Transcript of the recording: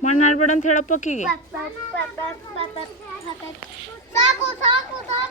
ಮಣ್ಣು ಆಡ್ಬೇಡ ಅಂತ ಹೇಳಪ್ಪ ಆಕಿಗೆ ಸಾಕು ಸಾಕು ಸಾಕು